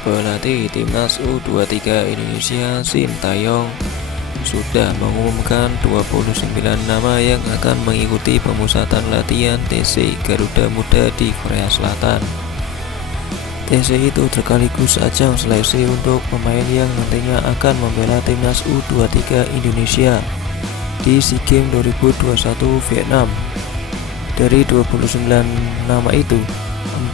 Pelatih Timnas U23 Indonesia Sintayong sudah mengumumkan 29 nama yang akan mengikuti pemusatan latihan TC Garuda Muda di Korea Selatan. TC itu sekaligus ajang seleksi untuk pemain yang nantinya akan membela Timnas U23 Indonesia di SEA Games 2021 Vietnam. Dari 29 nama itu,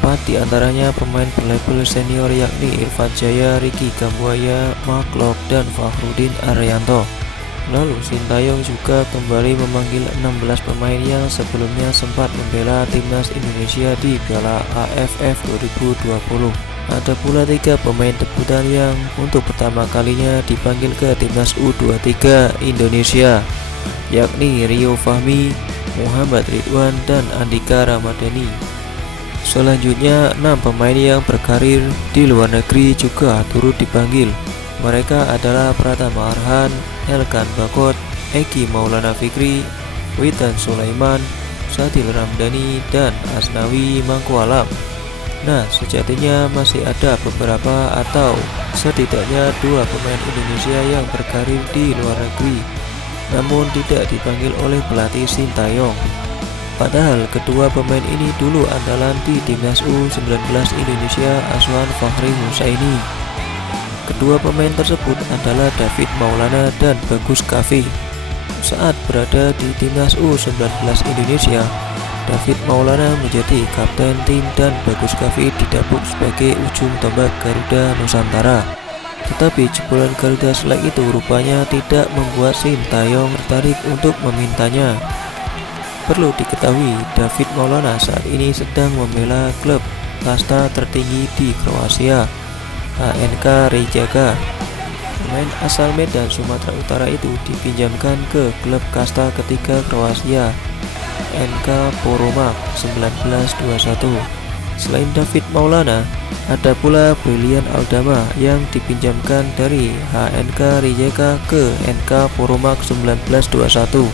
4 diantaranya pemain berlabel senior yakni Irfan Jaya, Ricky Kambuaya, Mark Locke, dan Fakhrudin Arianto. Lalu Sintayong juga kembali memanggil 16 pemain yang sebelumnya sempat membela Timnas Indonesia di Piala AFF 2020. Ada pula 3 pemain debutan yang untuk pertama kalinya dipanggil ke Timnas U23 Indonesia, yakni Rio Fahmi, Muhammad Ridwan, dan Andika Ramadhani. Selanjutnya, 6 pemain yang berkarir di luar negeri juga turut dipanggil. Mereka adalah Pratama Arhan, Elkan Bakot, Eki Maulana Fikri, Witan Sulaiman, Sadil Ramdhani, dan Asnawi Mangkualam. Nah, sejatinya masih ada beberapa atau setidaknya 2 pemain Indonesia yang berkarir di luar negeri, namun tidak dipanggil oleh pelatih Sintayong. Padahal kedua pemain ini dulu andalan di Timnas U19 Indonesia asuhan Fakhri Husaini. Kedua pemain tersebut adalah David Maulana dan Bagus Kavi. Saat berada di Timnas U19 Indonesia, David Maulana menjadi kapten tim dan Bagus Kavi didapuk sebagai ujung tombak Garuda Nusantara. Tetapi jebolan Garuda Select itu rupanya tidak membuat Sintayong tertarik untuk memintanya. Perlu diketahui, David Maulana saat ini sedang membela klub kasta tertinggi di Kroasia, HNK Rijeka. Pemain asal Medan, Sumatera Utara itu dipinjamkan ke klub kasta ketiga Kroasia, NK Poromak 1921. Selain David Maulana, ada pula Brilian Aldama yang dipinjamkan dari HNK Rijeka ke NK Poromak 1921.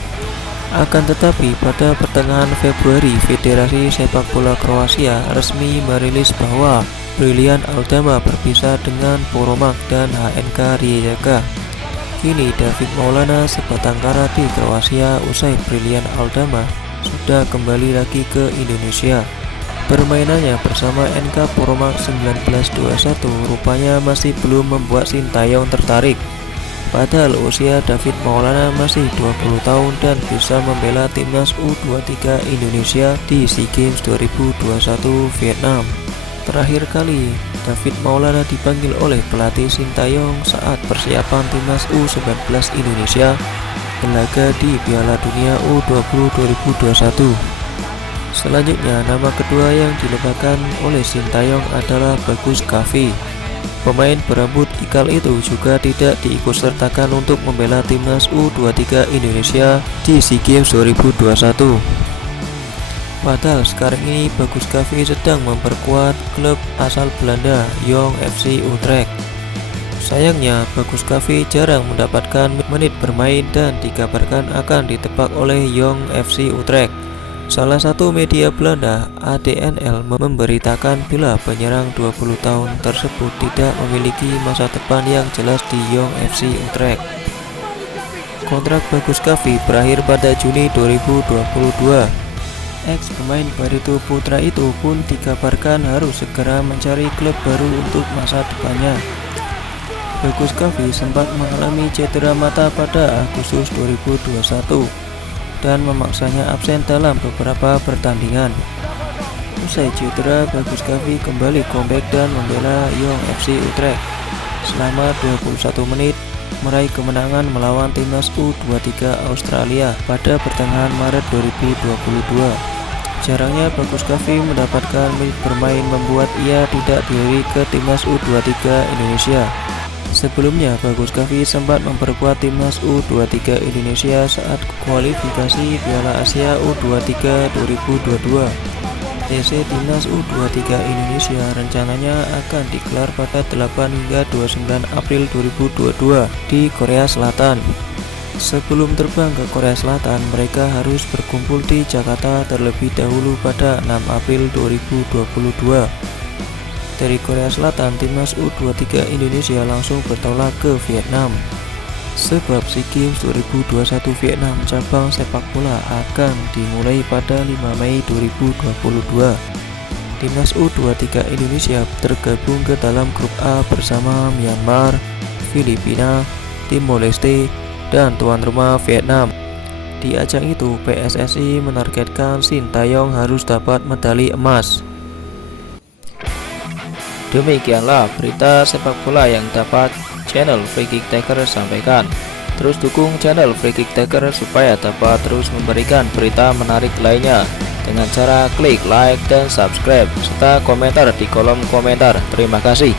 Akan tetapi pada pertengahan Februari, Federasi Sepak Bola Kroasia resmi merilis bahwa Brilian Aldama berpisah dengan Poromak dan HNK Rijeka. Kini David Maulana sebatang kara di Kroasia usai Brilian Aldama sudah kembali lagi ke Indonesia. Permainannya bersama NK Poromak 1921 rupanya masih belum membuat Sintayong tertarik. Padahal usia David Maulana masih 20 tahun dan bisa membela Timnas U23 Indonesia di SEA Games 2021 Vietnam. Terakhir kali David Maulana dipanggil oleh pelatih Sintayong saat persiapan Timnas U19 Indonesia berlaga di Piala Dunia U20 2021. Selanjutnya, nama kedua yang diletakkan oleh Sintayong adalah Bagus Kavi. Pemain berambut ikal itu juga tidak diikutsertakan untuk membela Timnas U23 Indonesia di SEA Games 2021. Padahal sekarang ini Bagus Kavi sedang memperkuat klub asal Belanda, Jong FC Utrecht. Sayangnya, Bagus Kavi jarang mendapatkan menit bermain dan dikabarkan akan ditebak oleh Jong FC Utrecht. Salah satu media Belanda, ADNL, memberitakan bila penyerang 20 tahun tersebut tidak memiliki masa depan yang jelas di Jong FC Utrecht. Kontrak Bagus Kavi berakhir pada Juni 2022. Ex pemain Barito Putra itu pun dikabarkan harus segera mencari klub baru untuk masa depannya. Bagus Kavi sempat mengalami cedera mata pada Agustus 2021 dan memaksanya absen dalam beberapa pertandingan. Usai cedera, Bagus Kavi kembali comeback dan membela Jong FC Utrecht selama 21 menit, meraih kemenangan melawan Timnas U23 Australia pada pertengahan Maret 2022. Jarangnya Bagus Kavi mendapatkan menit bermain membuat ia tidak dilirik ke Timnas U23 Indonesia. Sebelumnya, Bagus Kavi sempat memperkuat Timnas U23 Indonesia saat kualifikasi Piala Asia U23 2022. TC Timnas U23 Indonesia rencananya akan digelar pada 8 hingga 29 April 2022 di Korea Selatan. Sebelum terbang ke Korea Selatan, mereka harus berkumpul di Jakarta terlebih dahulu pada 6 April 2022. Dari Korea Selatan, timnas U23 Indonesia langsung bertolak ke Vietnam. Sebab SEA Games 2021 Vietnam cabang sepak bola akan dimulai pada 5 Mei 2022. Timnas U23 Indonesia tergabung ke dalam grup A bersama Myanmar, Filipina, Timor Leste, dan tuan rumah Vietnam. Di ajang itu, PSSI menargetkan Sintayong harus dapat medali emas. Demikianlah berita sepak bola yang dapat channel Free Kick Taker sampaikan. Terus dukung channel Free Kick Taker supaya dapat terus memberikan berita menarik lainnya dengan cara klik like dan subscribe serta komentar di kolom komentar. Terima kasih.